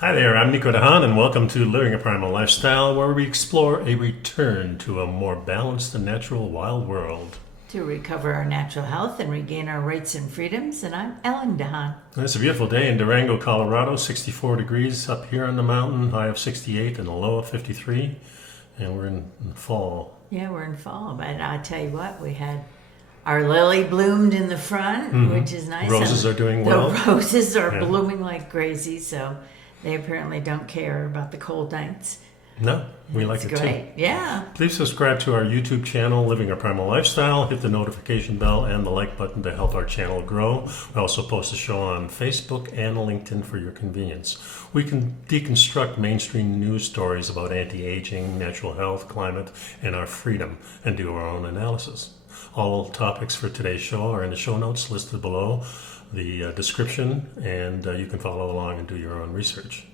Hi there, I'm nicodehaan, and welcome to Living a Primal Lifestyle, where we explore a return to a more balanced and natural wild world. To recover our natural health and regain our rights and freedoms, and I'm Ellen Dahan. It's a beautiful day in Durango, Colorado, 64 degrees up here on the mountain, high of 68 and a low of 53, and we're in fall. Yeah, we're in fall, but I tell you what, we had our lily bloomed in the front, which is nice. Roses are doing well. The roses are blooming like crazy, so they apparently don't care about the cold nights. No, we like it great. too. Yeah. Please subscribe to our YouTube channel, Living a Primal Lifestyle. Hit the notification bell and the like button to help our channel grow. We also post a show on Facebook and LinkedIn for your convenience. We can deconstruct mainstream news stories about anti-aging, natural health, climate, and our freedom, and do our own analysis. All topics for today's show are in the show notes listed below the description, and you can follow along and do your own research.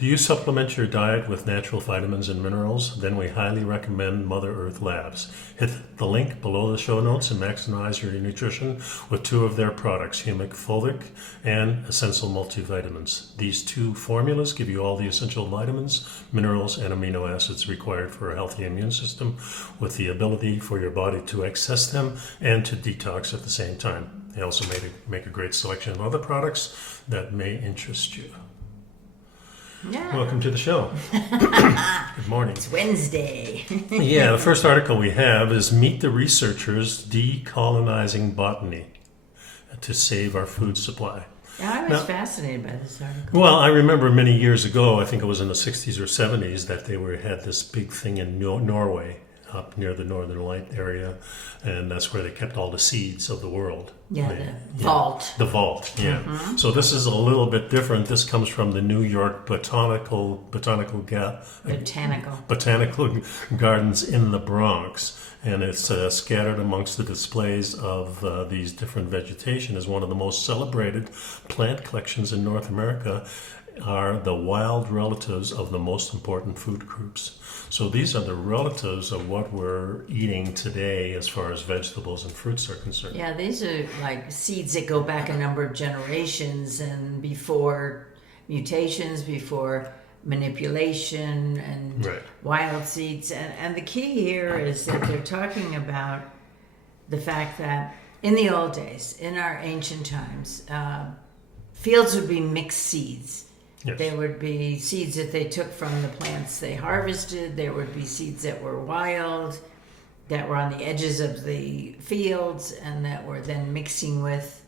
Do you supplement your diet with natural vitamins and minerals? Then we highly recommend Mother Earth Labs. Hit the link below the show notes and maximize your nutrition with two of their products, Humic, Fulvic, and Essential Multivitamins. These two formulas give you all the essential vitamins, minerals, and amino acids required for a healthy immune system, with the ability for your body to access them and to detox at the same time. They also make a great selection of other products that may interest you. Yeah. Welcome to the show. Good morning. It's Wednesday. Yeah, the first article we have is Meet the Researchers Decolonizing Botany to Save Our Food Supply. I was fascinated by this article. Well, I remember many years ago, I think it was in the 60s or 70s, that they had this big thing in Norway, up near the Northern Light area, and that's where they kept all the seeds of the world. The vault. The vault, yeah. Mm-hmm. So this is a little bit different. This comes from the New York Botanical Gardens in the Bronx, and it's scattered amongst the displays of these different vegetation. Is one of the most celebrated plant collections in North America. Are the wild relatives of the most important food groups. So these are the relatives of what we're eating today as far as vegetables and fruits are concerned. Yeah, these are like seeds that go back a number of generations and before mutations, before manipulation and wild seeds. And the key here is that they're talking about the fact that in the old days, in our ancient times, fields would be mixed seeds. Yes. There would be seeds that they took from the plants they harvested. There would be seeds that were wild, that were on the edges of the fields, and that were then mixing with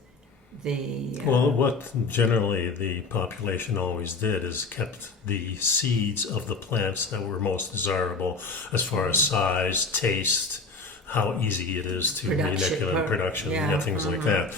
the... Well, what generally the population always did is kept the seeds of the plants that were most desirable as far as size, taste, how easy it is to manipulate production, things like that.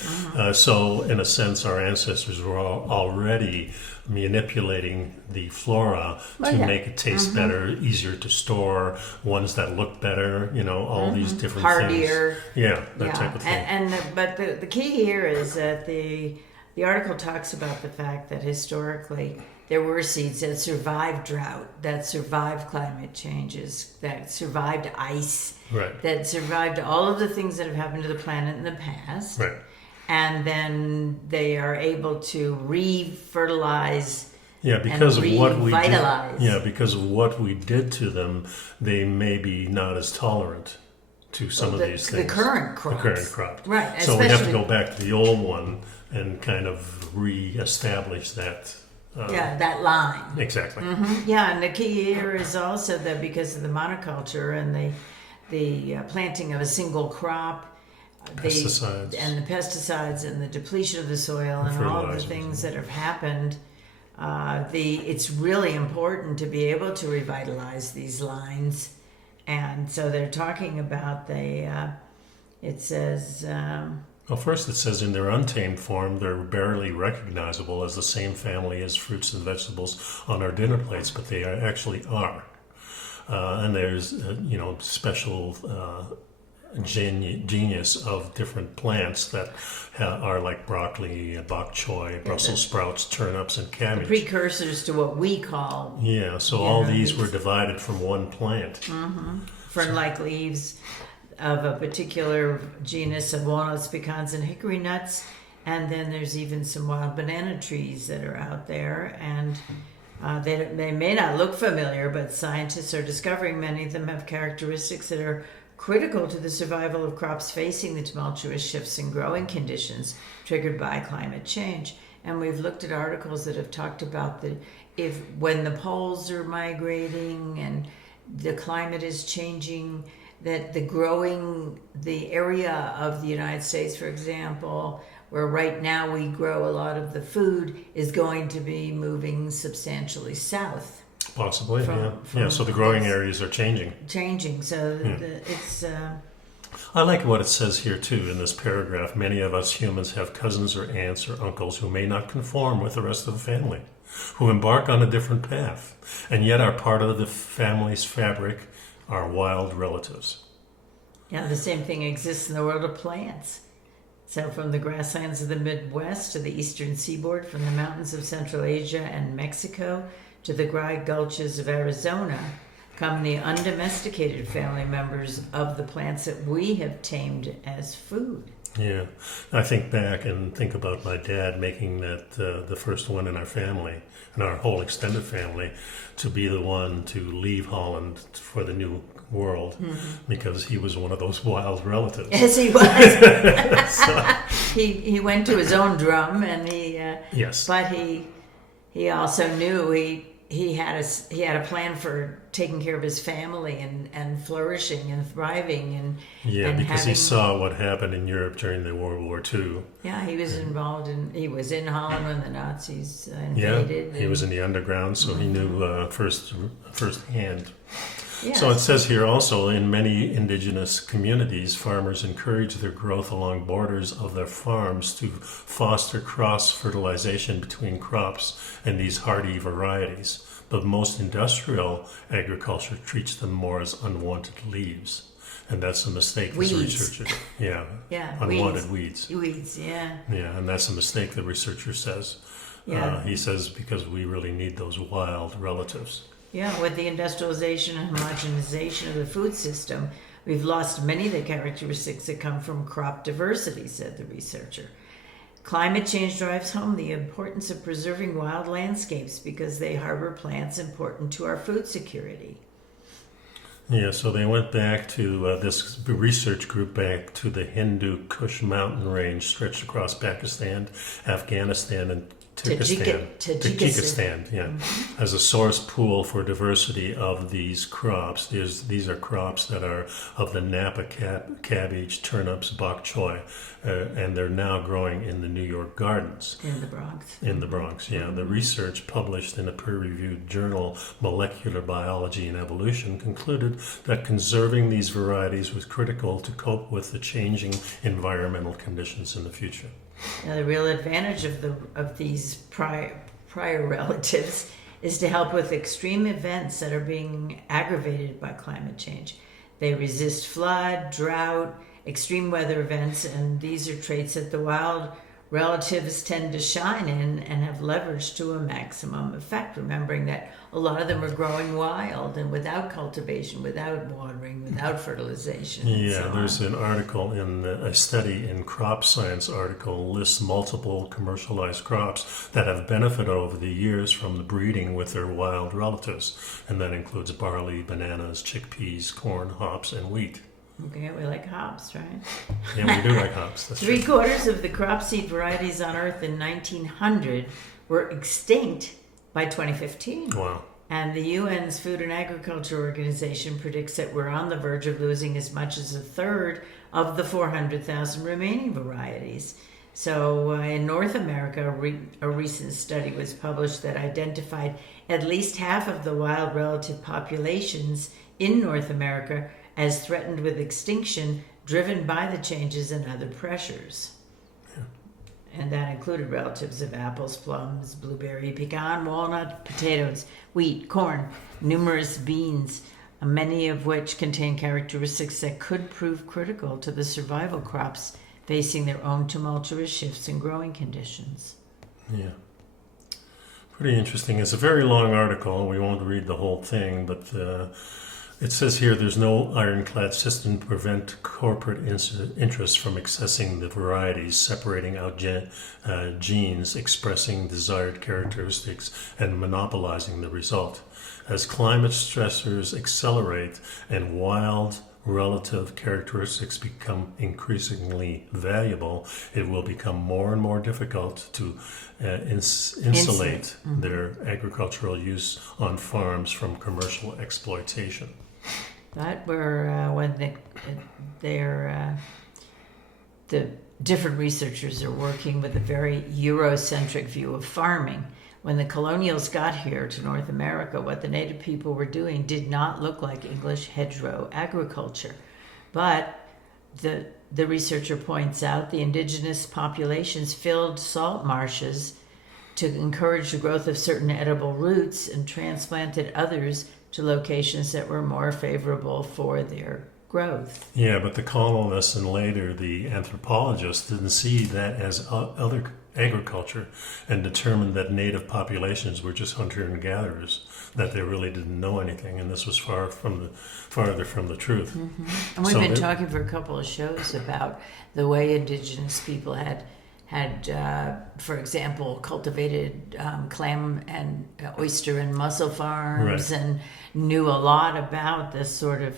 So, in a sense, our ancestors were already manipulating the flora to make it taste better, easier to store, ones that look better, all these different hardier things. Yeah, that type of thing. But the key here is that the article talks about the fact that historically there were seeds that survived drought, that survived climate changes, that survived ice, that survived all of the things that have happened to the planet in the past. Right. And then they are able to re-fertilize because and of what we did. Revitalize. Because of what we did to them, they may be not as tolerant to some of these things. The current crop. Right. So we have to go back to the old one and kind of re-establish that. That line. Exactly. Mm-hmm. Yeah, and the key here is also that because of the monoculture and the planting of a single crop, pesticides and the pesticides and the depletion of the soil and all of the things that have happened, it's really important to be able to revitalize these lines. And so they're talking about it says... Well, first it says in their untamed form, they're barely recognizable as the same family as fruits and vegetables on our dinner plates, but they actually are. And there's, special genius of different plants that are like broccoli, bok choy, Brussels sprouts, turnips, and cabbage. The precursors to what we call... all these were divided from one plant. Fern-like leaves of a particular genus of walnuts, pecans, and hickory nuts. And then there's even some wild banana trees that are out there. And They may not look familiar, but scientists are discovering many of them have characteristics that are critical to the survival of crops facing the tumultuous shifts in growing conditions triggered by climate change. And we've looked at articles that have talked about when the poles are migrating and the climate is changing, that the area of the United States, for example, where right now we grow a lot of the food, is going to be moving substantially south. Possibly, yeah. So the growing areas are changing. So Yeah. it's... I like what it says here, too, in this paragraph. Many of us humans have cousins or aunts or uncles who may not conform with the rest of the family, who embark on a different path, and yet are part of the family's fabric, are wild relatives. Yeah, the same thing exists in the world of plants. So from the grasslands of the Midwest to the eastern seaboard, from the mountains of Central Asia and Mexico to the dry gulches of Arizona, come the undomesticated family members of the plants that we have tamed as food. Yeah, I think back and think about my dad making that the first one in our family, and our whole extended family, to be the one to leave Holland for the new world, because he was one of those wild relatives. Yes, he was. He went to his own drum, and yes. But he also knew he had a plan for taking care of his family and flourishing and thriving because he saw what happened in Europe during the World War II. Yeah, he was he was in Holland when the Nazis invaded. Yeah, he was in the underground, so he knew firsthand. Yes. So it says here also, in many indigenous communities, farmers encourage their growth along borders of their farms to foster cross-fertilization between crops and these hardy varieties. But most industrial agriculture treats them more as unwanted leaves. And that's a mistake for researchers. Yeah. Unwanted weeds. Weeds, yeah. Yeah, and that's a mistake the researcher says. Yeah. He says because we really need those wild relatives. Yeah, with the industrialization and homogenization of the food system, we've lost many of the characteristics that come from crop diversity, said the researcher. Climate change drives home the importance of preserving wild landscapes because they harbor plants important to our food security. Yeah, so they went back to this research group back to the Hindu Kush mountain range stretched across Pakistan, Afghanistan, and Tajikistan, as a source pool for diversity of these crops. These are crops that are of the Napa cabbage, turnips, bok choy, and they're now growing in the New York gardens. In the Bronx. In the Bronx, yeah. The research published in a peer-reviewed journal, Molecular Biology and Evolution, concluded that conserving these varieties was critical to cope with the changing environmental conditions in the future. Now, the real advantage of these prior relatives is to help with extreme events that are being aggravated by climate change. They resist flood, drought, extreme weather events, and these are traits that the wild relatives tend to shine in and have leveraged to a maximum effect, remembering that a lot of them are growing wild and without cultivation, without watering, without fertilization. Yeah, there's an article in a study in Crop Science article lists multiple commercialized crops that have benefited over the years from the breeding with their wild relatives, and that includes barley, bananas, chickpeas, corn, hops, and wheat. Okay, we like hops, right? Yeah, we do like hops. That's true. 3/4 of the crop seed varieties on Earth in 1900 were extinct by 2015. Wow. And the UN's Food and Agriculture Organization predicts that we're on the verge of losing as much as a third of the 400,000 remaining varieties. So in North America, a recent study was published that identified at least half of the wild relative populations in North America as threatened with extinction, driven by the changes and other pressures. Yeah. And that included relatives of apples, plums, blueberry, pecan, walnut, potatoes, wheat, corn, numerous beans, many of which contain characteristics that could prove critical to the survival crops facing their own tumultuous shifts in growing conditions. Yeah. Pretty interesting. It's a very long article. We won't read the whole thing, but It says here there's no ironclad system to prevent corporate interests from accessing the varieties, separating out genes, expressing desired characteristics, and monopolizing the result. As climate stressors accelerate and wild relative characteristics become increasingly valuable, it will become more and more difficult to insulate their agricultural use on farms from commercial exploitation. That were when the different researchers are working with a very Eurocentric view of farming. When the colonials got here to North America, what the native people were doing did not look like English hedgerow agriculture. But the researcher points out the indigenous populations filled salt marshes to encourage the growth of certain edible roots and transplanted others to locations that were more favorable for their growth. Yeah, but the colonists and later the anthropologists didn't see that as other agriculture and determined that native populations were just hunter and gatherers, that they really didn't know anything, and this was farther from the truth. And we've been talking for a couple of shows about the way indigenous people had for example, cultivated clam and oyster and mussel farms, right, and knew a lot about this sort of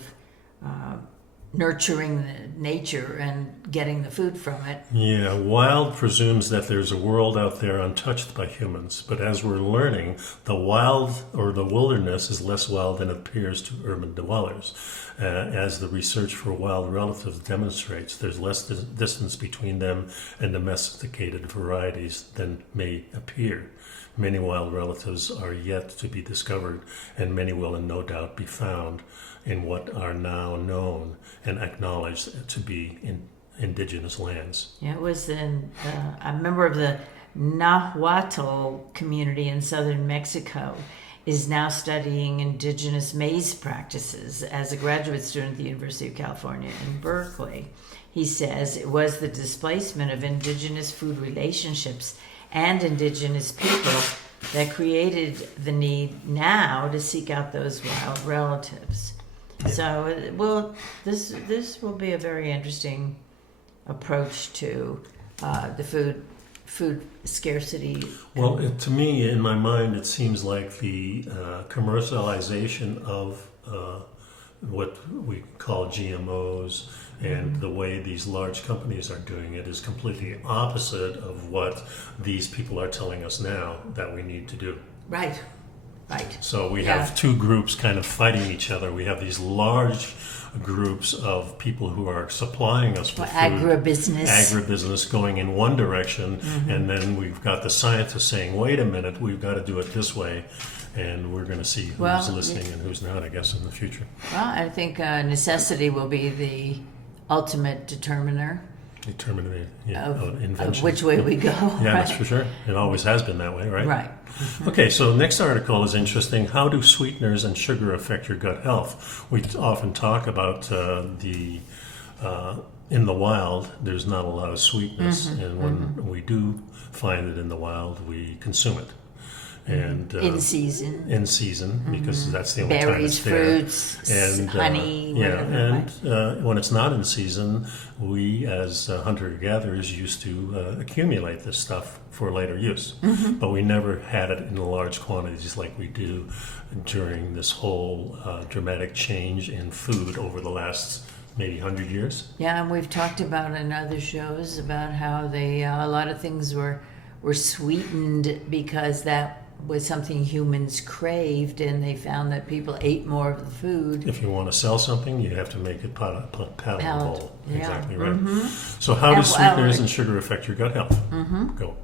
nurturing the nature and getting the food from it. Yeah, wild presumes that there's a world out there untouched by humans, but as we're learning, the wild or the wilderness is less wild than it appears to urban dwellers. As the research for wild relatives demonstrates, there's less distance between them and domesticated varieties than may appear. Many wild relatives are yet to be discovered, and many will no doubt be found in what are now known and acknowledged to be indigenous lands. Yeah, it was a member of the Nahuatl community in southern Mexico is now studying indigenous maize practices as a graduate student at the University of California in Berkeley. He says it was the displacement of indigenous food relationships and indigenous people that created the need now to seek out those wild relatives. So, well, this will be a very interesting approach to the food scarcity. Well, to me, in my mind, it seems like the commercialization of what we call GMOs and the way these large companies are doing it is completely opposite of what these people are telling us now that we need to do. Right. Right. So we have two groups kind of fighting each other. We have these large groups of people who are supplying us with food, agribusiness going in one direction, and then we've got the scientists saying, wait a minute, we've got to do it this way, and we're going to see who's listening and who's not, I guess, in the future. Well, I think necessity will be the ultimate determiner of invention. Of which way we go. Yeah, right? That's for sure. It always has been that way, right? Right. Okay, so next article is interesting. How do sweeteners and sugar affect your gut health? We often talk about in the wild, there's not a lot of sweetness, and when we do find it in the wild, we consume it. And in season, because that's the only time it's there. Berries, fruits, and honey. When it's not in season, we as hunter-gatherers used to accumulate this stuff for later use, but we never had it in large quantities like we do during this whole dramatic change in food over the last maybe 100 years. Yeah, and we've talked about in other shows about how they a lot of things were sweetened because that was something humans craved, and they found that people ate more of the food. If you want to sell something, you have to make it palatable. Yeah. Exactly right. So how do sweeteners and sugar affect your gut health? Go.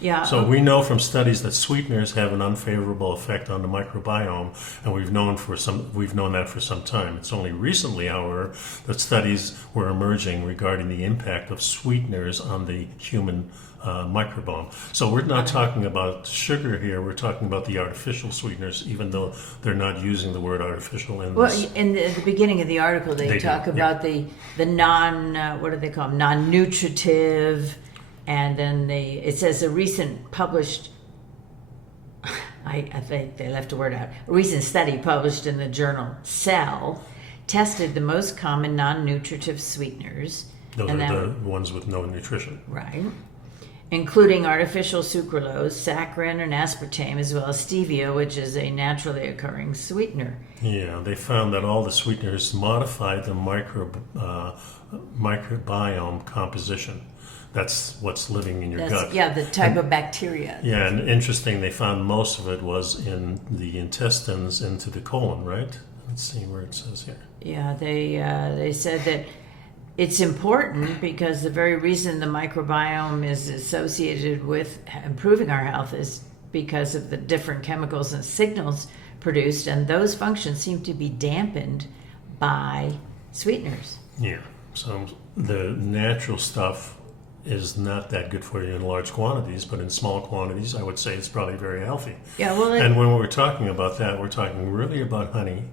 Yeah. So we know from studies that sweeteners have an unfavorable effect on the microbiome, and we've known that for some time. It's only recently, however, that studies were emerging regarding the impact of sweeteners on the human microbiome. So we're not talking about sugar here. We're talking about the artificial sweeteners, even though they're not using the word artificial in this. Well, in the beginning of the article, they talk about the non what do they call them? Non-nutritive. And then it says a recent published, I think they left a word out. A recent study published in the journal Cell tested the most common non-nutritive sweeteners. Those are the ones with no nutrition. Right. Including artificial sucralose, saccharin, and aspartame, as well as stevia, which is a naturally occurring sweetener. Yeah, they found that all the sweeteners modified the microbiome composition. That's what's living in your gut. Yeah, the type of bacteria. Yeah, and interesting, they found most of it was in the intestines into the colon, right? Let's see where it says here. Yeah, they said that it's important because the very reason the microbiome is associated with improving our health is because of the different chemicals and signals produced, and those functions seem to be dampened by sweeteners. Yeah, so the natural stuff is not that good for you in large quantities, but in small quantities, I would say it's probably very healthy. Yeah, well, and when we're talking about that, we're talking really about honey.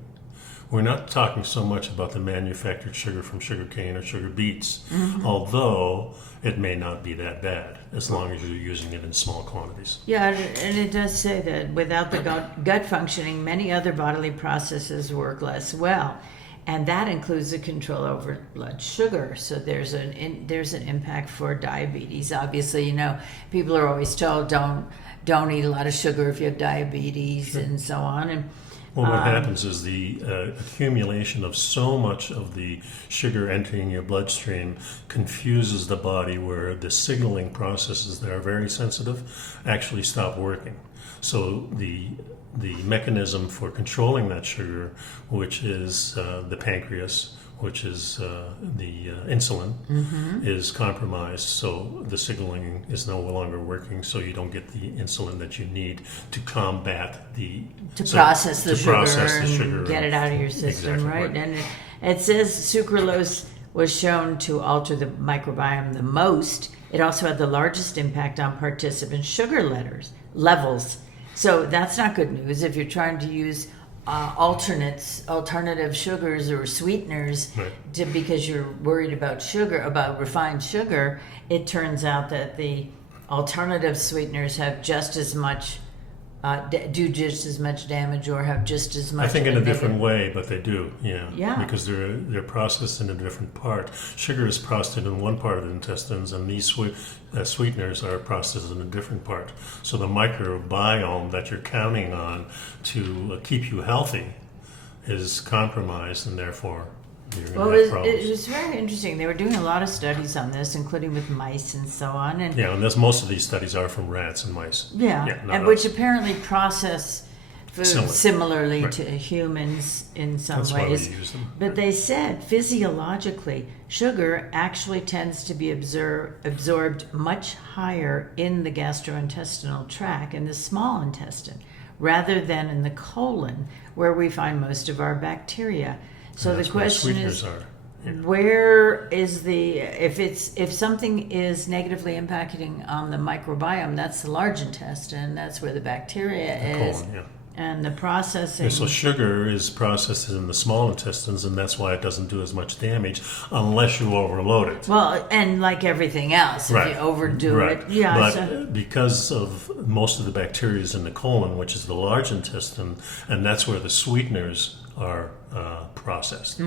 We're not talking so much about the manufactured sugar from sugar cane or sugar beets, although it may not be that bad as long as you're using it in small quantities. Yeah, and it does say that without the gut functioning, many other bodily processes work less well. And that includes the control over blood sugar. So there's an impact for diabetes. Obviously, people are always told don't eat a lot of sugar if you have diabetes and so on. And well, what happens is the accumulation of so much of the sugar entering your bloodstream confuses the body, where the signaling processes that are very sensitive actually stop working. So the mechanism for controlling that sugar, which is the pancreas, which is the insulin, is compromised. So the signaling is no longer working. So you don't get the insulin that you need to combat process the sugar and get and it out of your system, exactly right? And it says sucralose was shown to alter the microbiome the most. It also had the largest impact on participant sugar levels. So that's not good news if you're trying to use alternative sugars or sweeteners because you're worried about refined sugar. It turns out that the alternative sweeteners have just as much do just as much damage or have just as much. I think in a different way, but they do, yeah. Because they're processed in a different part. Sugar is processed in one part of the intestines, and these sweeteners are processed in a different part. So the microbiome that you're counting on to keep you healthy is compromised, and therefore you're going to have problems. It was very interesting. They were doing a lot of studies on this, including with mice and so on. And most of these studies are from rats and mice. And which apparently process food similarly to humans in some ways. Why we use them. But they said physiologically, sugar actually tends to be absorbed much higher in the gastrointestinal tract, in the small intestine, rather than in the colon, where we find most of our bacteria. So the question is, where is if something is negatively impacting on the microbiome, that's the large intestine, that's where the bacteria is. Colon, and the processing. So sugar is processed in the small intestines, and that's why it doesn't do as much damage unless you overload it. Well, and like everything else, if you overdo it. But because of most of the bacteria is in the colon, which is the large intestine, and that's where the sweeteners are processed.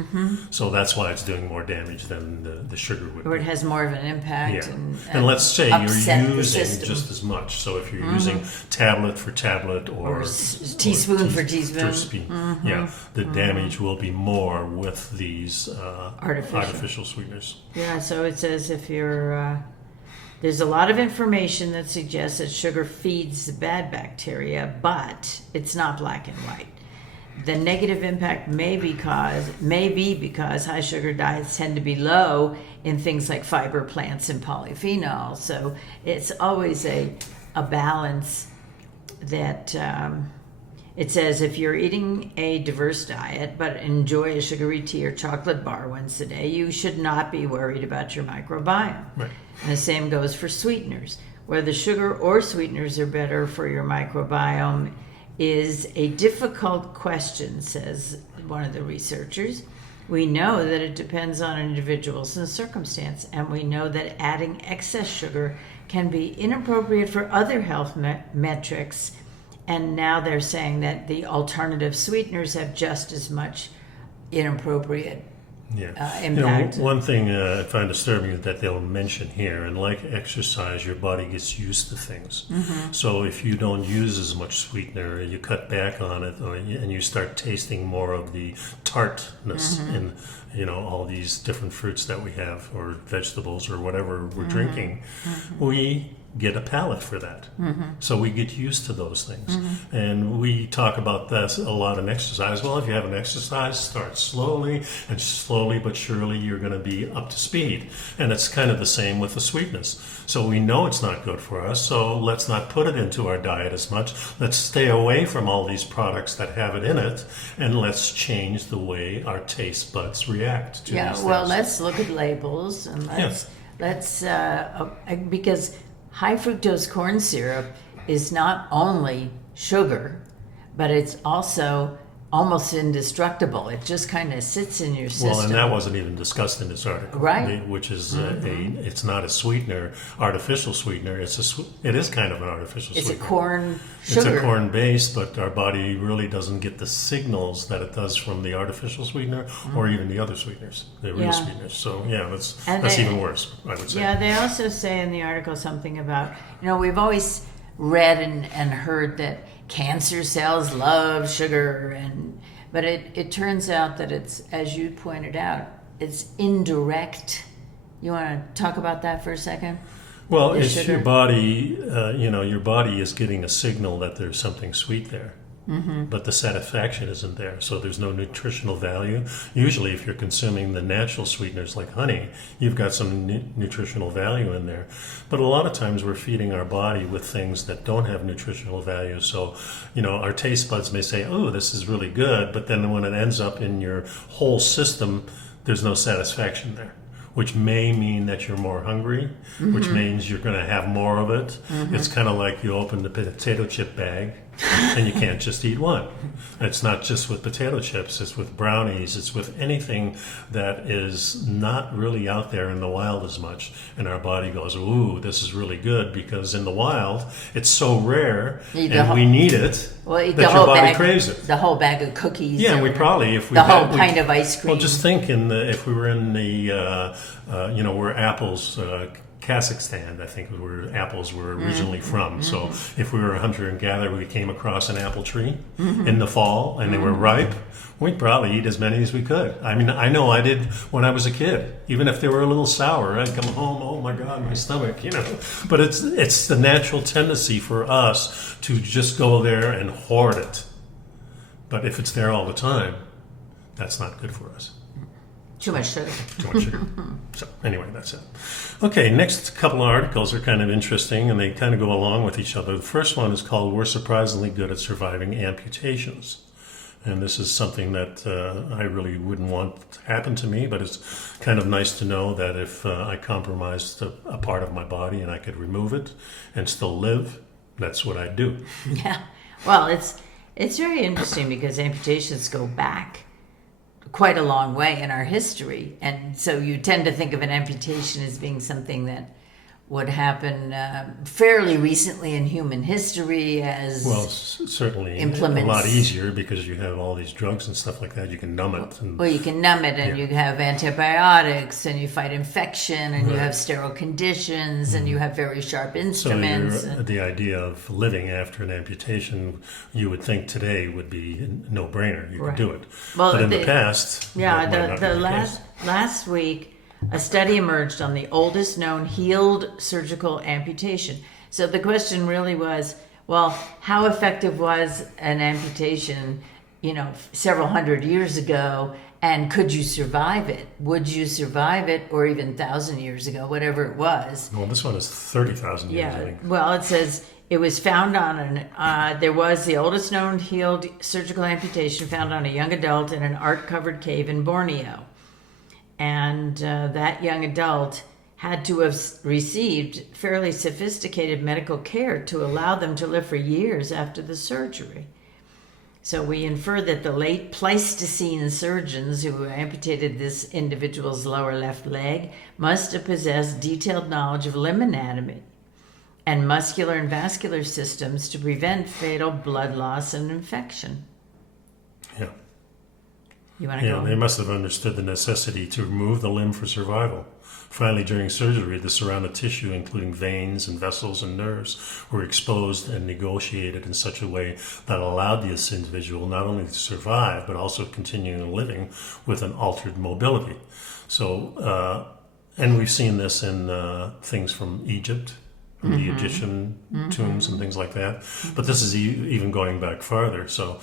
So that's why it's doing more damage than the sugar would. Or it has more of an impact. And let's say you're using just as much. So if you're using tablet for tablet or teaspoon for teaspoon, the damage will be more with these artificial sweeteners. Yeah, so it says if you're... there's a lot of information that suggests that sugar feeds the bad bacteria, but it's not black and white. The negative impact may be because high sugar diets tend to be low in things like fiber plants and polyphenols. So it's always a balance that it says if you're eating a diverse diet but enjoy a sugary tea or chocolate bar once a day, you should not be worried about your microbiome. Right. And the same goes for sweeteners. Whether sugar or sweeteners are better for your microbiome is a difficult question, says one of the researchers. We know that it depends on individuals and circumstance, and we know that adding excess sugar can be inappropriate for other health metrics and now they're saying that the alternative sweeteners have just as much inappropriate impact. One thing I find disturbing is that they'll mention here, and like exercise, your body gets used to things. So if you don't use as much sweetener, you cut back on it, and you start tasting more of the tartness in all these different fruits that we have, or vegetables, or whatever we're drinking, we get a palate for that. So we get used to those things. And we talk about this a lot in exercise. Well, if you have an exercise, start slowly, and slowly but surely you're going to be up to speed. And it's kind of the same with the sweetness. So we know it's not good for us, so let's not put it into our diet as much. Let's stay away from all these products that have it in it, and let's change the way our taste buds react to these things. Let's look at labels, and let's because high fructose corn syrup is not only sugar, but it's also almost indestructible. It just kind of sits in your system. Well, and that wasn't even discussed in this article, right? Which is it's not a sweetener, artificial sweetener. It is kind of an artificial sweetener. It's a corn sugar. It's a corn base, but our body really doesn't get the signals that it does from the artificial sweetener or even the other sweeteners, the real sweeteners. So that's even worse, I would say. Yeah, they also say in the article something about, we've always read and heard that cancer cells love sugar, but it turns out that it's, as you pointed out, it's indirect. You want to talk about that for a second? Well, it's sugar? Your body, your body is getting a signal that there's something sweet there. But the satisfaction isn't there, so there's no nutritional value. Usually if you're consuming the natural sweeteners like honey, you've got some nutritional value in there. But a lot of times we're feeding our body with things that don't have nutritional value. So, our taste buds may say, oh, this is really good, but then when it ends up in your whole system, there's no satisfaction there, which may mean that you're more hungry, which means you're going to have more of it. It's kind of like you open the potato chip bag and you can't just eat one. It's not just with potato chips, it's with brownies, it's with anything that is not really out there in the wild as much. And our body goes, ooh, this is really good, because in the wild, it's so rare and we need it that your body craves it. The whole bag of cookies. Yeah, we probably, if we the whole pint of ice cream. Well, just think if we were in the, where apples, Kazakhstan, I think, where apples were originally from. So if we were a hunter and gatherer, we came across an apple tree in the fall and they were ripe, we'd probably eat as many as we could. I mean, I know I did when I was a kid. Even if they were a little sour, I'd come home, oh my God, my stomach, But it's the natural tendency for us to just go there and hoard it. But if it's there all the time, that's not good for us. Too much sugar. Too much sugar. So anyway, that's it. Okay, next couple of articles are kind of interesting, and they kind of go along with each other. The first one is called "We're Surprisingly Good at Surviving Amputations." And this is something that I really wouldn't want to happen to me, but it's kind of nice to know that if I compromised a part of my body and I could remove it and still live, that's what I'd do. Yeah. Well, it's very interesting because amputations go back quite a long way in our history, and so you tend to think of an amputation as being something that would happen fairly recently in human history, as certainly implements. A lot easier because you have all these drugs and stuff like that. You can numb it. You can numb it, and you have antibiotics, and you fight infection, and you have sterile conditions, and you have very sharp instruments. So the idea of living after an amputation, you would think today would be a no-brainer. You could do it. Well, but in the past, last week, a study emerged on the oldest known healed surgical amputation. So the question really was, well, how effective was an amputation, several hundred years ago, and could you survive it? Would you survive it, or even 1,000 years ago, whatever it was? Well, this one is 30,000 years, I think. Well, it says it was found on there was the oldest known healed surgical amputation found on a young adult in an art-covered cave in Borneo. And that young adult had to have received fairly sophisticated medical care to allow them to live for years after the surgery. So we infer that the late Pleistocene surgeons who amputated this individual's lower left leg must have possessed detailed knowledge of limb anatomy and muscular and vascular systems to prevent fatal blood loss and infection. Yeah. You want to go? They must have understood the necessity to remove the limb for survival. Finally, during surgery, the surrounding tissue, including veins and vessels and nerves, were exposed and negotiated in such a way that allowed this individual not only to survive, but also continue living with an altered mobility. So, and we've seen this in things from Egypt, from the Egyptian tombs and things like that. But this is even going back farther. So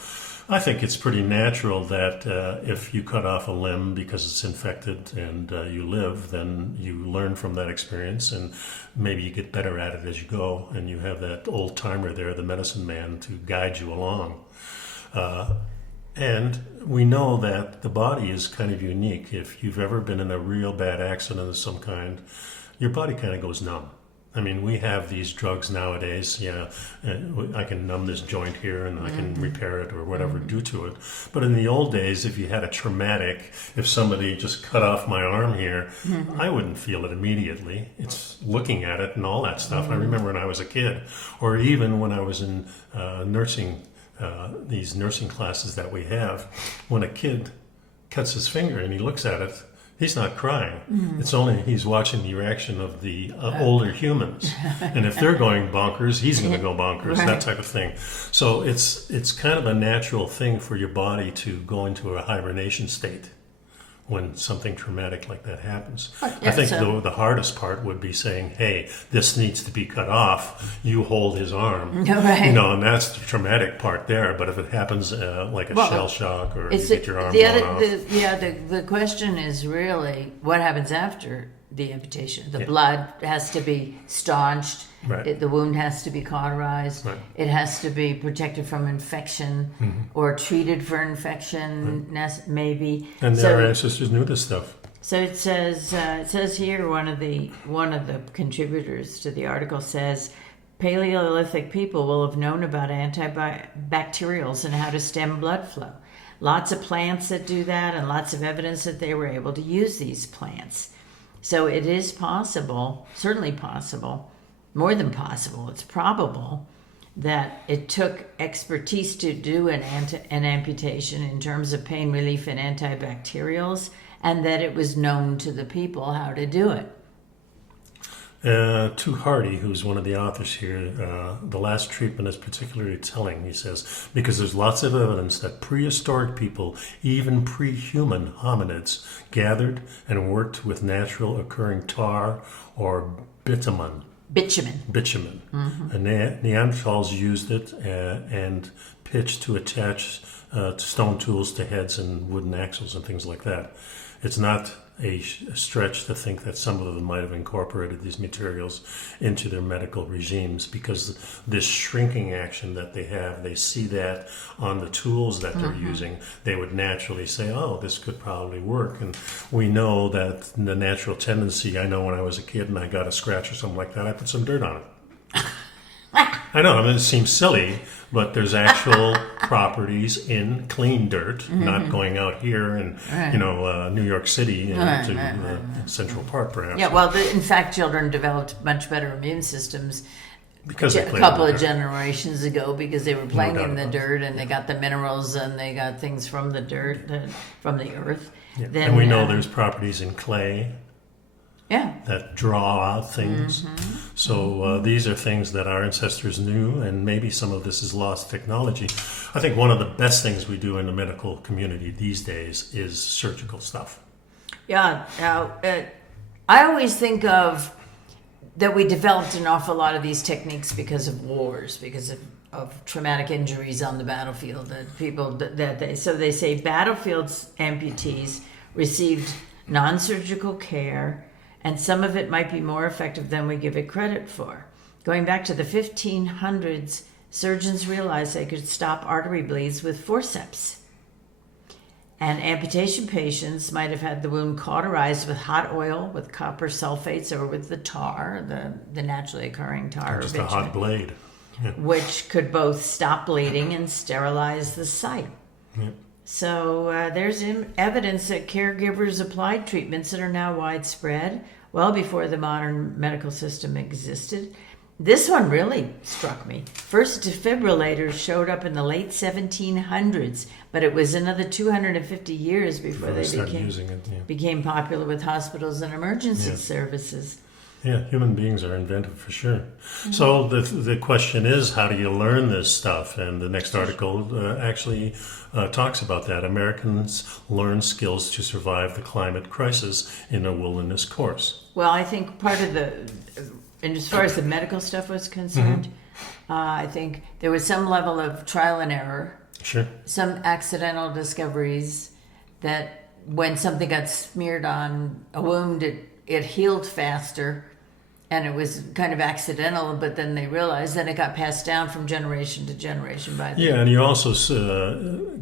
I think it's pretty natural that if you cut off a limb because it's infected and you live, then you learn from that experience, and maybe you get better at it as you go, and you have that old timer there, the medicine man, to guide you along. And we know that the body is kind of unique. If you've ever been in a real bad accident of some kind, your body kind of goes numb. I mean, we have these drugs nowadays. I can numb this joint here and I can repair it or whatever, do to it. But in the old days, if you had a traumatic, if somebody just cut off my arm here, I wouldn't feel it immediately. It's looking at it and all that stuff. I remember when I was a kid, or even when I was in nursing, these nursing classes that we have, when a kid cuts his finger and he looks at it, he's not crying. It's only he's watching the reaction of the older humans. And if they're going bonkers, he's going to go bonkers, that type of thing. So it's kind of a natural thing for your body to go into a hibernation state when something traumatic like that happens. I think the hardest part would be saying, hey, this needs to be cut off. You hold his arm. Right. And that's the traumatic part there. But if it happens like a shell shock or you get your arm blown off. The question is really what happens after the amputation. The blood has to be staunched. Right. The wound has to be cauterized. Right. It has to be protected from infection or treated for infection, maybe. And our ancestors knew this stuff. So it says here, one of the contributors to the article says, Paleolithic people will have known about antibacterials and how to stem blood flow. Lots of plants that do that, and lots of evidence that they were able to use these plants. So it is possible, certainly possible, more than possible, it's probable that it took expertise to do an amputation in terms of pain relief and antibacterials, and that it was known to the people how to do it. To Hardy, who's one of the authors here, the last treatment is particularly telling, he says, because there's lots of evidence that prehistoric people, even pre-human hominids, gathered and worked with natural occurring tar or bitumen. And Neanderthals used it and pitch to attach stone tools to heads and wooden axles and things like that. It's not a stretch to think that some of them might have incorporated these materials into their medical regimes, because this shrinking action that they have, they see that on the tools that they're using, they would naturally say, oh, this could probably work. And we know that the natural tendency, I know when I was a kid and I got a scratch or something like that, I put some dirt on it. I know, it seems silly, but there's actual properties in clean dirt, not going out here in, New York City to Central Park, perhaps. Yeah, well, in fact, children developed much better immune systems because a couple of generations ago, because they were playing in the dirt and they got the minerals and they got things from the dirt, from the earth. Yeah. Then, and we know there's properties in clay. That draw out things. So these are things that our ancestors knew, and maybe some of this is lost technology. I think one of the best things we do in the medical community these days is surgical stuff. Yeah. I always think of that we developed an awful lot of these techniques because of wars, because of traumatic injuries on the battlefield. That people so they say battlefield amputees received non-surgical care, and some of it might be more effective than we give it credit for. Going back to the 1500s, surgeons realized they could stop artery bleeds with forceps. And amputation patients might have had the wound cauterized with hot oil, with copper sulfates, or with the tar, the naturally occurring tar. Or just a hot blade. Yeah. Which could both stop bleeding and sterilize the site. Yeah. So there's evidence that caregivers applied treatments that are now widespread, well before the modern medical system existed. this one really struck me. First defibrillators showed up in the late 1700s, but it was another 250 years before they became popular with hospitals and emergency services. Yeah, human beings are inventive for sure. So the question is, how do you learn this stuff? And the next article actually talks about that. Americans learn skills to survive the climate crisis in a wilderness course. Well, I think part of and as far as the medical stuff was concerned, I think there was some level of trial and error. Sure. Some accidental discoveries that when something got smeared on a wound, it healed faster. And it was kind of accidental, but then they realized that it got passed down from generation to generation by them. Yeah, and you also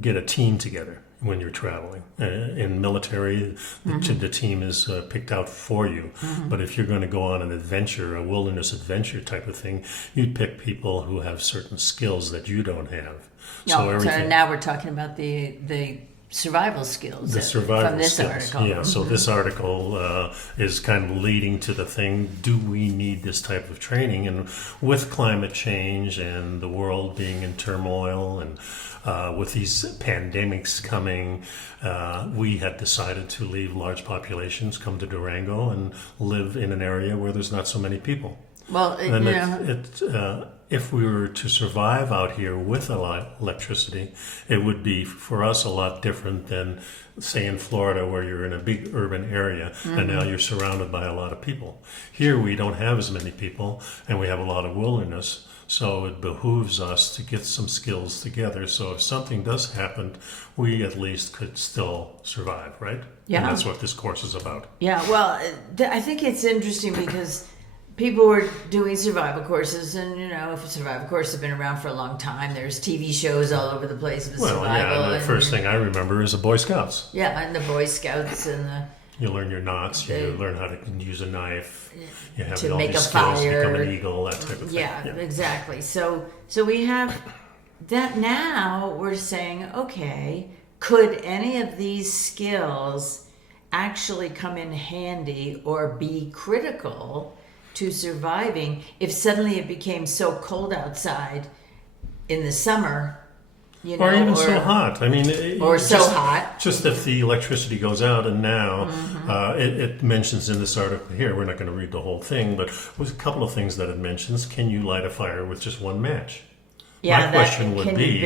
get a team together when you're traveling. In military, the team is picked out for you. But if you're going to go on an adventure, a wilderness adventure type of thing, you'd pick people who have certain skills that you don't have. So now we're talking about the survival skills from this article. Yeah, so this article is kind of leading to the thing, do we need this type of training? And with climate change and the world being in turmoil and with these pandemics coming, we had decided to leave large populations, come to Durango and live in an area where there's not so many people. Well, if we were to survive out here with a lot of electricity, it would be for us a lot different than, say, in Florida, where you're in a big urban area and now you're surrounded by a lot of people. Here we don't have as many people and we have a lot of wilderness, so it behooves us to get some skills together. So if something does happen, we at least could still survive, right? Yeah. And that's what this course is about. Yeah, well, I think it's interesting because people were doing survival courses, and survival courses have been around for a long time. There's TV shows all over the place with survival. And the first thing I remember is the Boy Scouts. Yeah, and the Boy Scouts and you learn your knots. You learn how to use a knife. You have to all make these a skills, fire. become an eagle, that type of thing. Yeah, exactly. So we have that now. We're saying, okay, could any of these skills actually come in handy or be critical to surviving if suddenly it became so cold outside in the summer, or even so hot. I mean, hot. Just if the electricity goes out, and now it mentions in this article here. We're not going to read the whole thing, but with a couple of things that it mentions. Can you light a fire with just one match? Yeah, my question would be: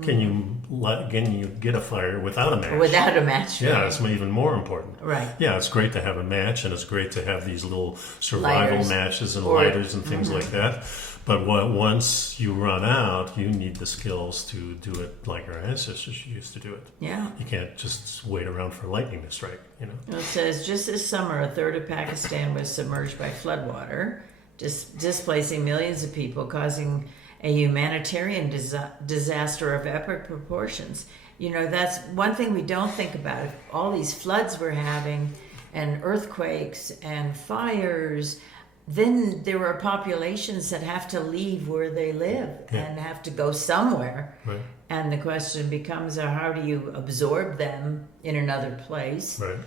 can you get a fire without a match? Without a match. Yeah, it's even more important. Right. Yeah, it's great to have a match, and it's great to have these little survival matches and lighters and things like that. But once you run out, you need the skills to do it like our ancestors used to do it. Yeah. You can't just wait around for lightning to strike. It says just this summer, a third of Pakistan was submerged by floodwater, displacing millions of people, causing a humanitarian disaster of epic proportions. That's one thing we don't think about. All these floods we're having and earthquakes and fires, then there are populations that have to leave where they live and have to go somewhere. Right. And the question becomes, how do you absorb them in another place? Right.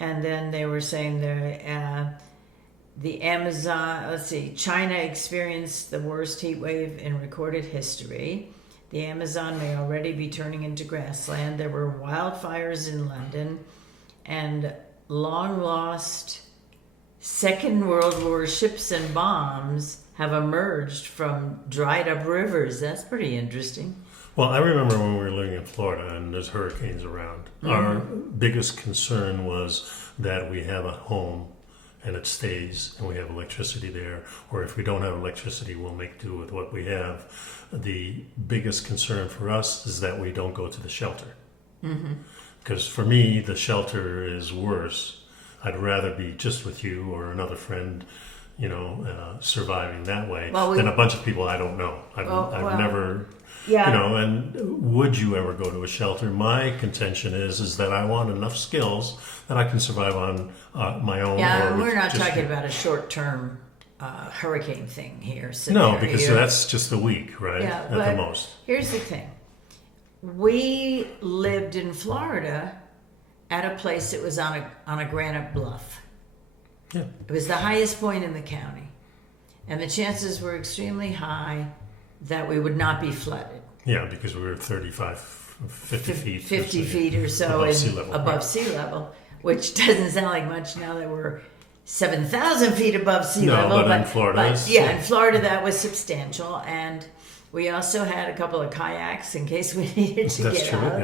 And then they were saying the Amazon, China experienced the worst heat wave in recorded history. The Amazon may already be turning into grassland. There were wildfires in London, and long-lost Second World War ships and bombs have emerged from dried-up rivers. That's pretty interesting. Well, I remember when we were living in Florida and there's hurricanes around. Our biggest concern was that we have a home and it stays and we have electricity there, or if we don't have electricity, we'll make do with what we have. The biggest concern for us is that we don't go to the shelter. Because for me, the shelter is worse. I'd rather be just with you or another friend, surviving that way than a bunch of people I don't know. I've never... Yeah. And would you ever go to a shelter? My contention is that I want enough skills that I can survive on my own. Yeah, we're not talking about a short-term hurricane thing here. No, because that's just a week, right? Yeah, at the most. Here's the thing. We lived in Florida at a place that was on a granite bluff. Yeah. It was the highest point in the county. and the chances were extremely high that we would not be flooded. Yeah, because we were 35, 50 feet. 50 feet or so above sea level, which doesn't sound like much now that we're 7,000 feet above sea level. But in Florida, in Florida that was substantial, and we also had a couple of kayaks in case we needed to get out.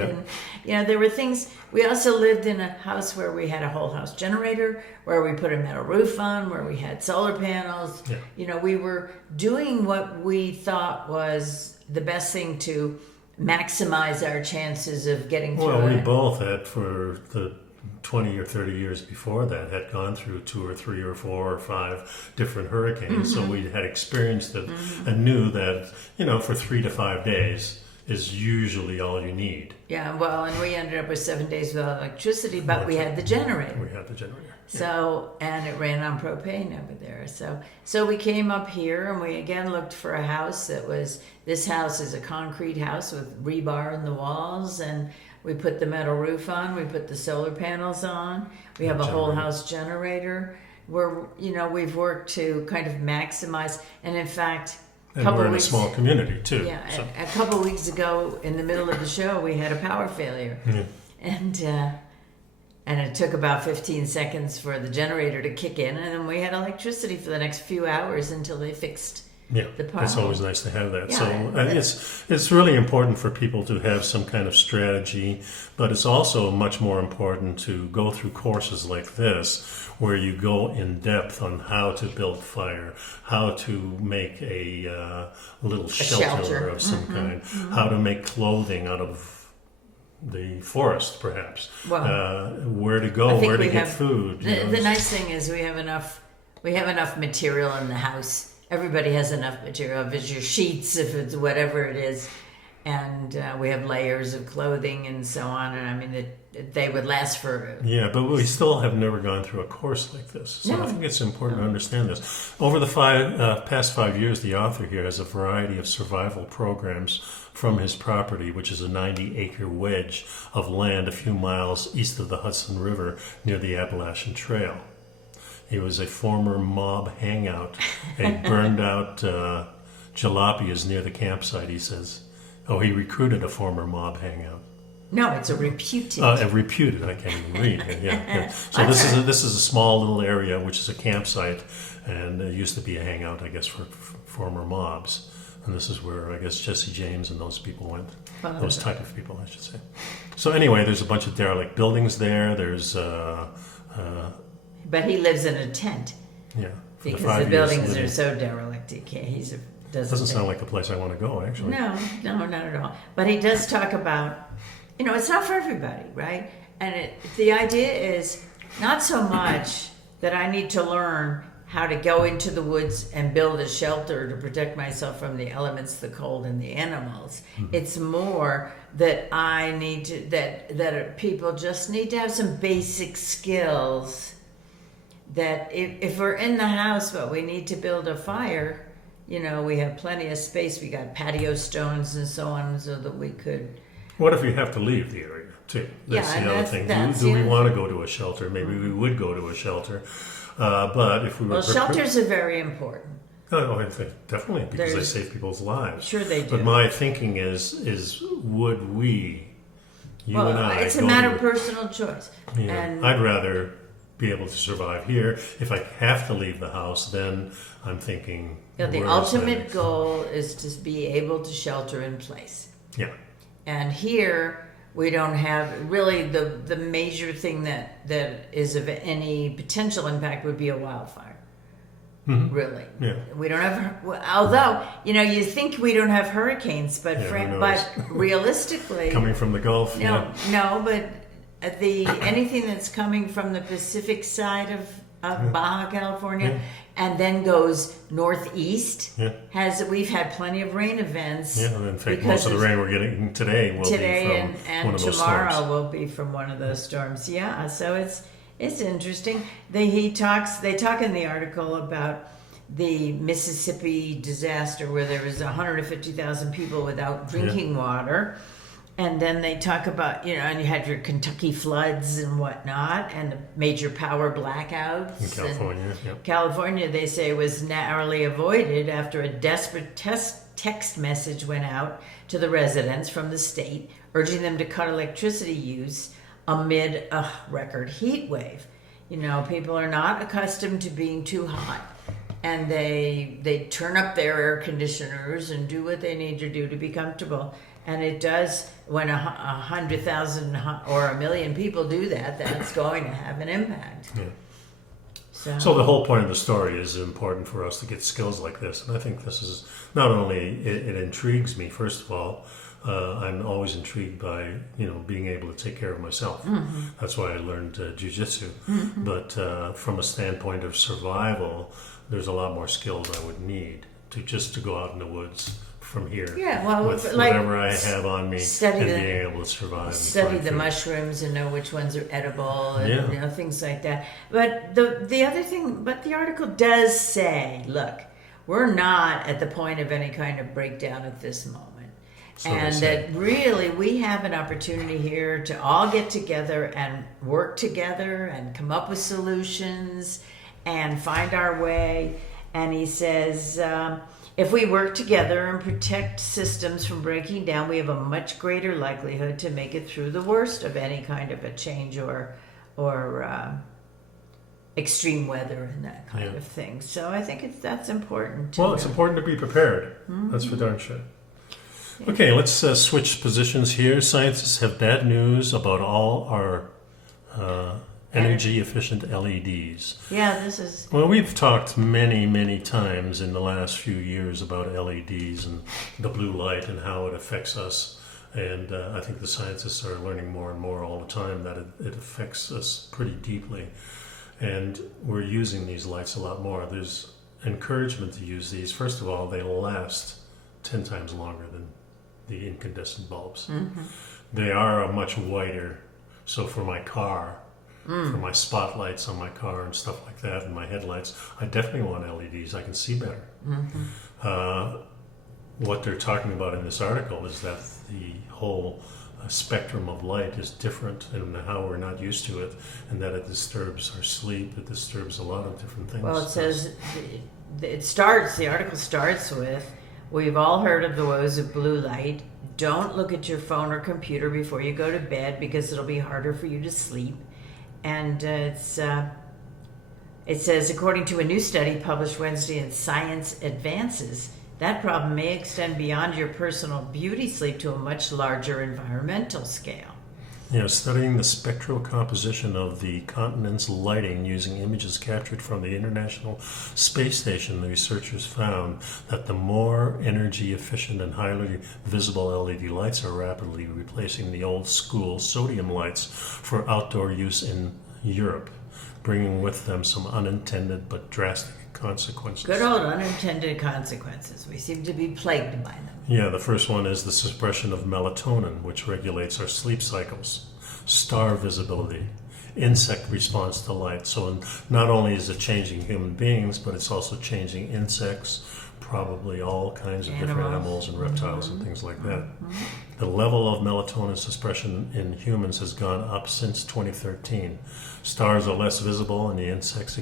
Yeah. And there were things. We also lived in a house where we had a whole house generator, where we put a metal roof on, where we had solar panels. Yeah. We were doing what we thought was the best thing to maximize our chances of getting through Well, we both had, for the 20 or 30 years before that, had gone through 2 or 3 or 4 or 5 different hurricanes. So we had experienced it and knew that, for 3 to 5 days is usually all you need. Yeah, well, and we ended up with 7 days without electricity, but we had the generator. We had the generator. So, and it ran on propane over there. So we came up here and we again looked for a house this house is a concrete house with rebar in the walls, and we put the metal roof on, we put the solar panels on, we have a whole house generator where, we've worked to kind of maximize, and in fact, and we're in a small community too. Yeah, so. A couple of weeks ago in the middle of the show, we had a power failure. And it took about 15 seconds for the generator to kick in, and then we had electricity for the next few hours until they fixed the problem. It's always nice to have that. Yeah, So it's really important for people to have some kind of strategy, but it's also much more important to go through courses like this, where you go in depth on how to build fire, how to make a little shelter of some kind, how to make clothing out of the forest, perhaps. Well, where to go, where to get food. The nice thing is we have enough material in the house. Everybody has enough material. If it's your sheets, if it's whatever it is, and we have layers of clothing and so on. And I mean, they would last for. Yeah, but we still have never gone through a course like this, so I think it's important to understand this. Over the past 5 years, the author here has a variety of survival programs from his property, which is a 90-acre wedge of land a few miles east of the Hudson River near the Appalachian Trail. He was a former mob hangout. A burned-out jalopy is near the campsite, he says. Oh, he recruited a former mob hangout. No, it's a reputed. Reputed. I can't even read. Yeah. So this is a small little area, which is a campsite, and it used to be a hangout, I guess, for former mobs. And this is where, I guess, Jesse James and those people went. Those type of people, I should say. So anyway, there's a bunch of derelict buildings there. There's... but he lives in a tent. Yeah. Because the buildings are so derelict, he can't. Doesn't sound like the place I want to go, actually. No, not at all. But he does talk about, it's not for everybody, right? And the idea is not so much that I need to learn how to go into the woods and build a shelter to protect myself from the elements, the cold, and the animals. Mm-hmm. It's more that I need to, that people just need to have some basic skills that if we're in the house but we need to build a fire, we have plenty of space. We got patio stones and so on, so that we could. What if you have to leave the area too? That's the other thing. Do we want to go to a shelter? Maybe we would go to a shelter, but if we were shelters are very important. Oh, I think definitely, because they save people's lives. Sure, they do. But my thinking is would we? You and I. It's a matter of personal choice. Yeah, and I'd rather be able to survive here. If I have to leave the house, then I'm thinking. The ultimate goal is to be able to shelter in place. Yeah. And here we don't have really the major thing that is of any potential impact would be a wildfire. Mm-hmm. Really. Yeah. We don't have. Although you think we don't have hurricanes, but realistically, coming from the Gulf. No, but. Anything that's coming from the Pacific side of Baja California and then goes northeast we've had plenty of rain events. Yeah, in fact, most of the rain we're getting today will be from one of those tomorrow storms. Will be from one of those storms. Yeah, so it's interesting. They talk in the article about the Mississippi disaster where there was 150,000 people without drinking water. And then they talk about, and you had your Kentucky floods and whatnot, and the major power blackouts. In California, California, they say, was narrowly avoided after a desperate text message went out to the residents from the state, urging them to cut electricity use amid a record heat wave. People are not accustomed to being too hot, and they turn up their air conditioners and do what they need to do to be comfortable. And it does, when 100,000 or 1 million people do that, that's going to have an impact. Yeah. So the whole point of the story is important for us to get skills like this. And I think this is not only, it intrigues me, first of all, I'm always intrigued by, being able to take care of myself. Mm-hmm. That's why I learned jiu-jitsu. Mm-hmm. But from a standpoint of survival, there's a lot more skills I would need to go out in the woods from here with whatever I have on me and being able to survive. Study the mushrooms and know which ones are edible and things like that. But the other thing, the article does say, look, we're not at the point of any kind of breakdown at this moment. So and that really we have an opportunity here to all get together and work together and come up with solutions and find our way. And he says, if we work together and protect systems from breaking down, we have a much greater likelihood to make it through the worst of any kind of a change or extreme weather and that kind of thing. So I think that's important. It's important to be prepared. Mm-hmm. That's for darn sure. Yeah. Okay, let's switch positions here. Scientists have bad news about all our energy efficient LEDs. Yeah, this is... Well, we've talked many, many times in the last few years about LEDs and the blue light and how it affects us. And I think the scientists are learning more and more all the time that it affects us pretty deeply. And we're using these lights a lot more. There's encouragement to use these. First of all, they last 10 times longer than the incandescent bulbs. Mm-hmm. They are a much whiter. So for my car, for my spotlights on my car and stuff like that, and my headlights, I definitely want LEDs. I can see better. Mm-hmm. What they're talking about in this article is that the whole spectrum of light is different and how we're not used to it, and that it disturbs our sleep, it disturbs a lot of different things. Well, it says, the article starts with, we've all heard of the woes of blue light. Don't look at your phone or computer before you go to bed because it'll be harder for you to sleep. And it says, according to a new study published Wednesday in Science Advances, that problem may extend beyond your personal beauty sleep to a much larger environmental scale. Studying the spectral composition of the continent's lighting using images captured from the International Space Station, the researchers found that the more energy efficient and highly visible LED lights are rapidly replacing the old school sodium lights for outdoor use in Europe, bringing with them some unintended but drastic consequences. Good old unintended consequences. We seem to be plagued by them. Yeah, the first one is the suppression of melatonin, which regulates our sleep cycles, star visibility, insect response to light. So not only is it changing human beings, but it's also changing insects, probably all kinds of different animals and reptiles and things like that. The level of melatonin suppression in humans has gone up since 2013. Stars are less visible and the insect's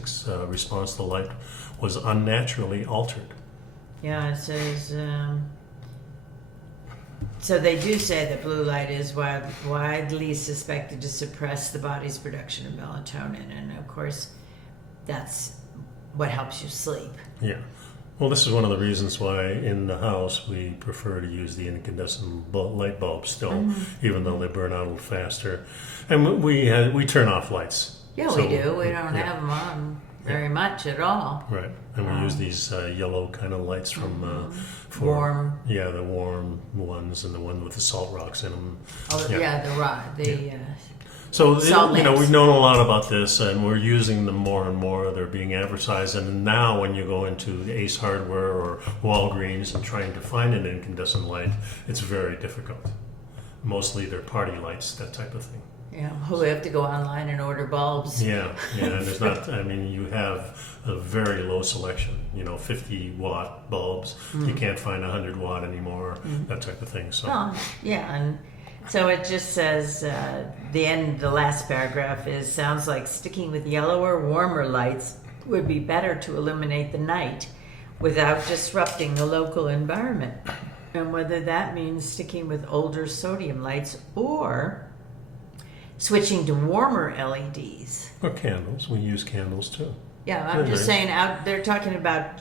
response to light was unnaturally altered. Yeah, it says... So they do say that blue light is widely suspected to suppress the body's production of melatonin, and of course, that's what helps you sleep. Yeah. Well, this is one of the reasons why in the house we prefer to use the incandescent light bulbs still, even though they burn out a little faster. And we turn off lights. Yeah, so we do. We don't have them on very much at all. Right. And we use these yellow kind of lights from... warm. Yeah, the warm ones and the one with the salt rocks in them. Oh, yeah, the rock. So, we've known a lot about this, and we're using them more and more. They're being advertised, and now when you go into Ace Hardware or Walgreens and trying to find an incandescent light, it's very difficult. Mostly they're party lights, that type of thing. Yeah, we have to go online and order bulbs. Yeah, and there's not, you have a very low selection, 50-watt bulbs. You can't find 100-watt anymore, that type of thing. So. Oh, yeah, and So it just says, the last paragraph is, sounds like sticking with yellower, warmer lights would be better to illuminate the night without disrupting the local environment. And whether that means sticking with older sodium lights or switching to warmer LEDs. Or candles. We use candles too. Yeah, I'm just saying, they're talking about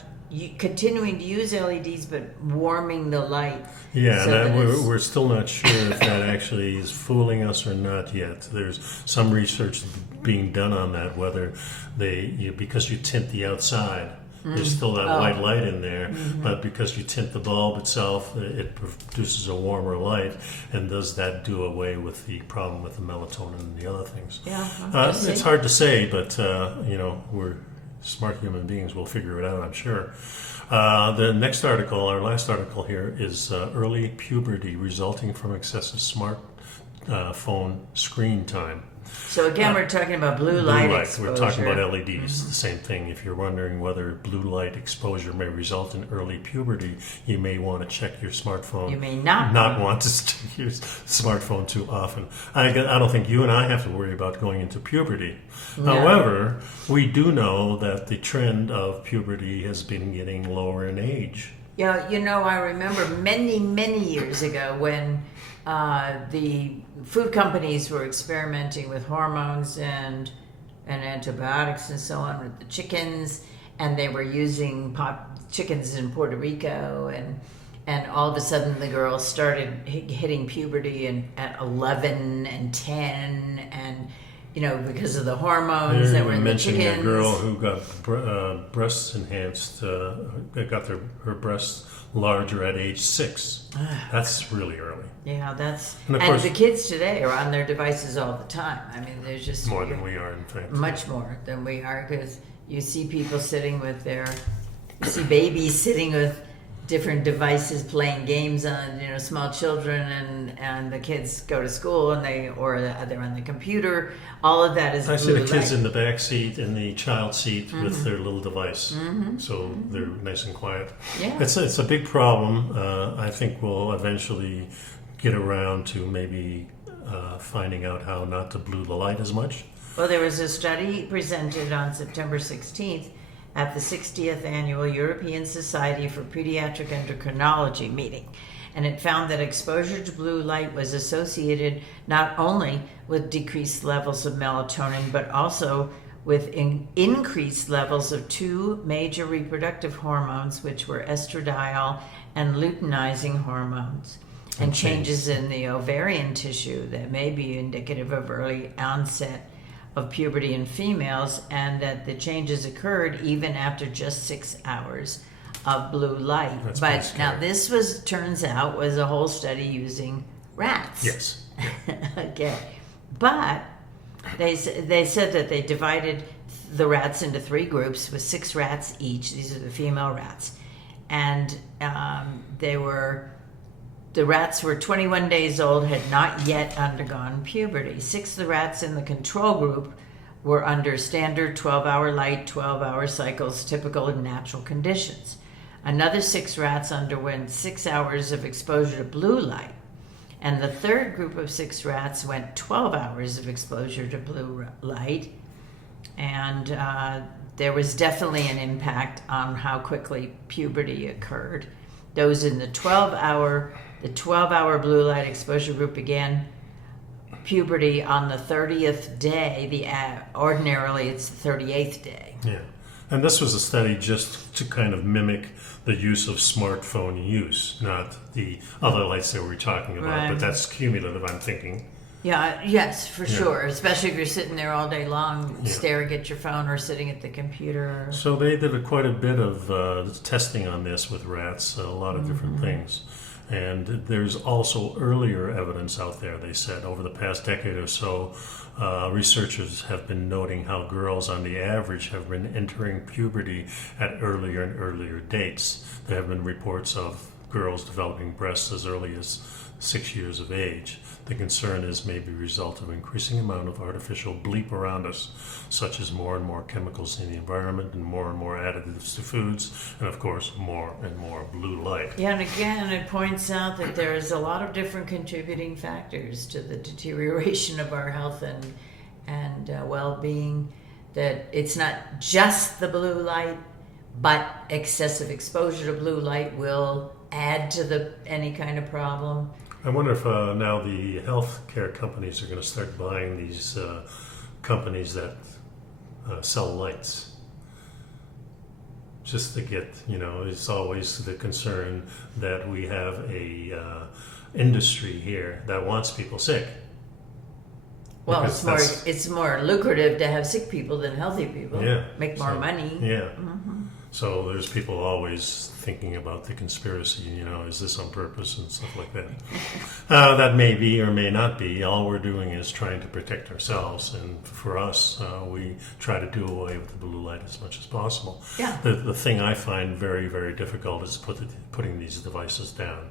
continuing to use LEDs but warming the light. Yeah, so and we're still not sure if that actually is fooling us or not yet. There's some research being done on that, whether because you tint the outside, there's still that white light in there, but because you tint the bulb itself, it produces a warmer light, and does that do away with the problem with the melatonin and the other things? Yeah, it's hard to say, but we're smart human beings. We'll figure it out, I'm sure. The next article, our last article here, is early puberty resulting from excessive smartphone screen time. So again, we're talking about blue light exposure. We're talking about LEDs, the same thing. If you're wondering whether blue light exposure may result in early puberty, you may want to check your smartphone. You may not want to stick your smartphone too often. I don't think you and I have to worry about going into puberty. No. However, we do know that the trend of puberty has been getting lower in age. Yeah, I remember many, many years ago when the food companies were experimenting with hormones and antibiotics and so on with the chickens, and they were using chickens in Puerto Rico, and all of a sudden the girls started hitting puberty at 11 and 10, and because of the hormones that were in the chickens. Mentioning a girl who got breasts enhanced, got her breasts larger at age 6. That's really early. Yeah, and the kids today are on their devices all the time. I mean, there's just more than we are, in fact. Much more than we are, because you see people sitting with you see babies sitting with different devices playing games on small children, and the kids go to school and they're on the computer. All of that is I see the kids light. in the back seat, in the child seat, with their little device, so they're nice and quiet. Yeah, it's a big problem. I think we'll eventually get around to maybe finding out how not to blue the light as much. Well, there was a study presented on September 16th at the 60th Annual European Society for Pediatric Endocrinology meeting, and it found that exposure to blue light was associated not only with decreased levels of melatonin, but also with increased levels of two major reproductive hormones, which were estradiol and luteinizing hormones, and changes in the ovarian tissue that may be indicative of early onset of puberty in females, and that the changes occurred even after just 6 hours of blue light. But now this turns out was a whole study using rats. Yes. Okay. But they said that they divided the rats into 3 groups with 6 rats each. These are the female rats. And the rats were 21 days old, had not yet undergone puberty. 6 of the rats in the control group were under standard 12-hour light, 12-hour cycles, typical in natural conditions. Another 6 rats underwent 6 hours of exposure to blue light. And the third group of 6 rats went 12 hours of exposure to blue light. And there was definitely an impact on how quickly puberty occurred. Those in the 12-hour blue light exposure group began puberty on the 30th day. Ordinarily, it's the 38th day. Yeah. And this was a study just to kind of mimic the use of smartphone use, not the other lights that we're talking about. Right. But that's cumulative, I'm thinking. Yeah, yes, for sure. Especially if you're sitting there all day long, staring at your phone or sitting at the computer. So they did quite a bit of testing on this with rats, a lot of different things. And there's also earlier evidence out there, they said. Over the past decade or so, researchers have been noting how girls on the average have been entering puberty at earlier and earlier dates. There have been reports of girls developing breasts as early as 6 years of age. The concern is maybe a result of increasing amount of artificial bleep around us, such as more and more chemicals in the environment and more additives to foods, and of course more and more blue light. Yeah, and again, it points out that there is a lot of different contributing factors to the deterioration of our health and well-being, that it's not just the blue light, but excessive exposure to blue light will add to any kind of problem. I wonder if now the healthcare companies are going to start buying these companies that sell lights. Just to get, it's always the concern that we have a industry here that wants people sick. Well, it's more lucrative to have sick people than healthy people. Yeah. Make more money. Yeah. Mm-hmm. So there's people always thinking about the conspiracy, is this on purpose and stuff like that. That may be or may not be. All we're doing is trying to protect ourselves. And for us, we try to do away with the blue light as much as possible. Yeah. The thing I find very, very difficult is putting these devices down.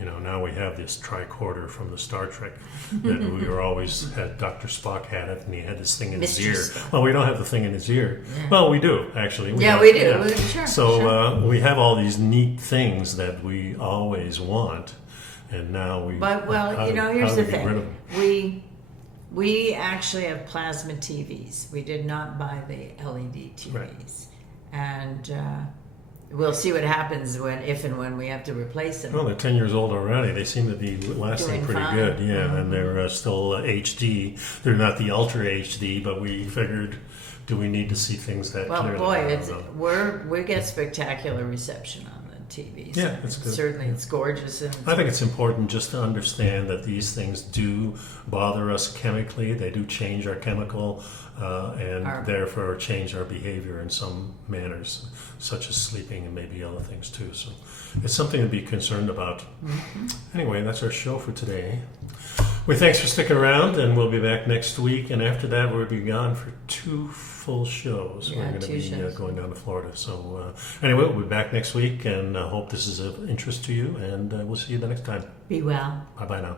Now we have this tricorder from the Star Trek that we were always had. Dr. Spock had it, and he had this thing in his ear. Spock. Well, we don't have the thing in his ear. Yeah. Well, we do actually. We do. Yeah. Sure. So we have all these neat things that we always want, and now we. But here's the thing: we we actually have plasma TVs. We did not buy the LED TVs, right. And. We'll see what happens if and when we have to replace them. Well, they're 10 years old already. They seem to be lasting Doing pretty fine. good. Yeah, and they're still HD. They're not the Ultra HD, but we figured, do we need to see things that clearly? Well, boy, we get spectacular reception on the TVs. Yeah, it's good. Certainly, it's gorgeous. And I think it's important just to understand that these things do bother us chemically. They do change our chemical and therefore change our behavior in some manners, such as sleeping and maybe other things too. So it's something to be concerned about. Mm-hmm. Anyway, that's our show for today. Thanks for sticking around, and we'll be back next week. And after that, we'll be gone for 2 full shows. Yeah, we're going to be shows. Going down to Florida. So anyway, we'll be back next week, and I hope this is of interest to you. And we'll see you the next time. Be well. Bye-bye now.